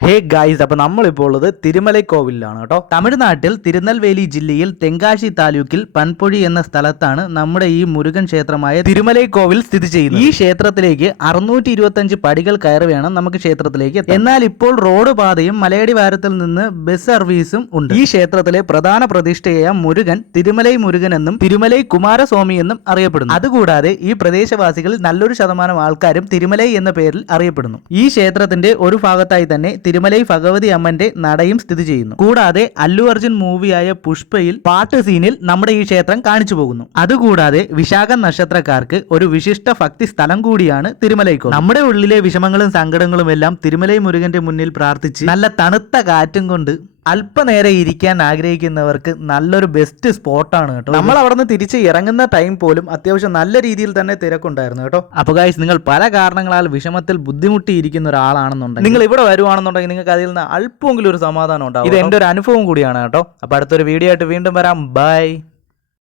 Hey guys, അപ്പോൾ നമ്മളിപ്പോൾ ഉള്ളത് തിരുമലൈക്കോവിലാണ് കേട്ടോ. തമിഴ്നാട്ടിൽ തിരുനെൽവേലി ജില്ലയിൽ തെങ്കാശി താലൂക്കിൽ പൻപൊഴി എന്ന സ്ഥലത്താണ് നമ്മുടെ ഈ മുരുകൻ ക്ഷേത്രമായ തിരുമലൈക്കോവിൽ സ്ഥിതി ചെയ്യുന്നത്. ഈ ക്ഷേത്രത്തിലേക്ക് 625 പടികൾ കയറി വേണം നമുക്ക് ക്ഷേത്രത്തിലേക്ക് എത്താൻ. എന്നാൽ ഇപ്പോൾ റോഡ് പാതയും മലയടി വാരത്തിൽ നിന്ന് ബസ് സർവീസും ഉണ്ട്. ഈ ക്ഷേത്രത്തിലെ പ്രധാന പ്രതിഷ്ഠയായ മുരുകൻ തിരുമലൈ മുരുകൻ എന്നും തിരുമലൈ കുമാരസ്വാമി എന്നും അറിയപ്പെടുന്നു. അതുകൂടാതെ ഈ പ്രദേശവാസികളിൽ നല്ലൊരു ശതമാനം ആൾക്കാരും തിരുമലൈ എന്ന പേരിൽ അറിയപ്പെടുന്നു. ഈ ക്ഷേത്രത്തിന്റെ ഒരു ഭാഗത്തായി തന്നെ തിരുമലൈ ഭഗവതി അമ്മന്റെ നടയും സ്ഥിതി ചെയ്യുന്നു. കൂടാതെ അല്ലു അർജുൻ മൂവിയായ പുഷ്പയിൽ പാട്ട് സീനിൽ നമ്മുടെ ഈ ക്ഷേത്രം കാണിച്ചു പോകുന്നു. അതുകൂടാതെ വിശാഖ നക്ഷത്രക്കാർക്ക് ഒരു വിശിഷ്ട ഭക്തി സ്ഥലം കൂടിയാണ് തിരുമലൈക്കോവിൽ. നമ്മുടെ ഉള്ളിലെ വിഷമങ്ങളും സങ്കടങ്ങളും എല്ലാം തിരുമലൈ മുരുകന്റെ മുന്നിൽ പ്രാർത്ഥിച്ച് നല്ല തണുത്ത കാറ്റും കൊണ്ട് അല്പനേരം ഇരിക്കാൻ ആഗ്രഹിക്കുന്നവർക്ക് നല്ലൊരു ബെസ്റ്റ് സ്പോട്ടാണ് കേട്ടോ. നമ്മൾ അവിടെ നിന്ന് തിരിച്ച് ഇറങ്ങുന്ന ടൈം പോലും അത്യാവശ്യം നല്ല രീതിയിൽ തന്നെ തിരക്കുണ്ടായിരുന്നു കേട്ടോ. അപ്പോൾ ഗൈസ്, നിങ്ങൾ പല കാരണങ്ങളാൽ വിഷമത്തിൽ ബുദ്ധിമുട്ടിയിരിക്കുന്ന ഒരാളാണെന്നുണ്ടെങ്കിൽ നിങ്ങൾ ഇവിടെ വരുവാണെന്നുണ്ടെങ്കിൽ നിങ്ങൾക്ക് അതിൽ നിന്ന് അല്പമെങ്കിലും ഒരു സമാധാനം ഉണ്ടാവും. ഇത് എൻ്റെ ഒരു അനുഭവം കൂടിയാണ് കേട്ടോ. അപ്പോൾ അടുത്തൊരു വീഡിയോ ആയിട്ട് വീണ്ടും വരാം. ബൈ.